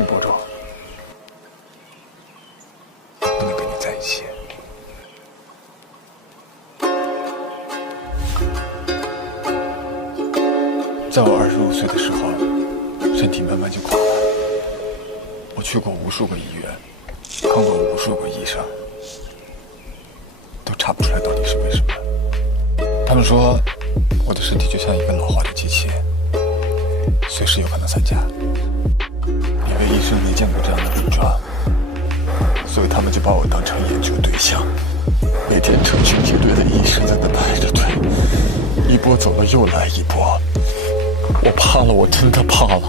玉博主，不能跟你在一起。在我25岁的时候，身体慢慢就垮了。我去过无数个医院，看过无数个医生，都查不出来到底是为什么。他们说我的身体就像一个老化的机器，随时有可能散架。因为医生没见过这样的病状，所以他们就把我当成研究对象，每天成群结队的医生在那排着队，一波走了又来一波。我怕了，我真的怕了。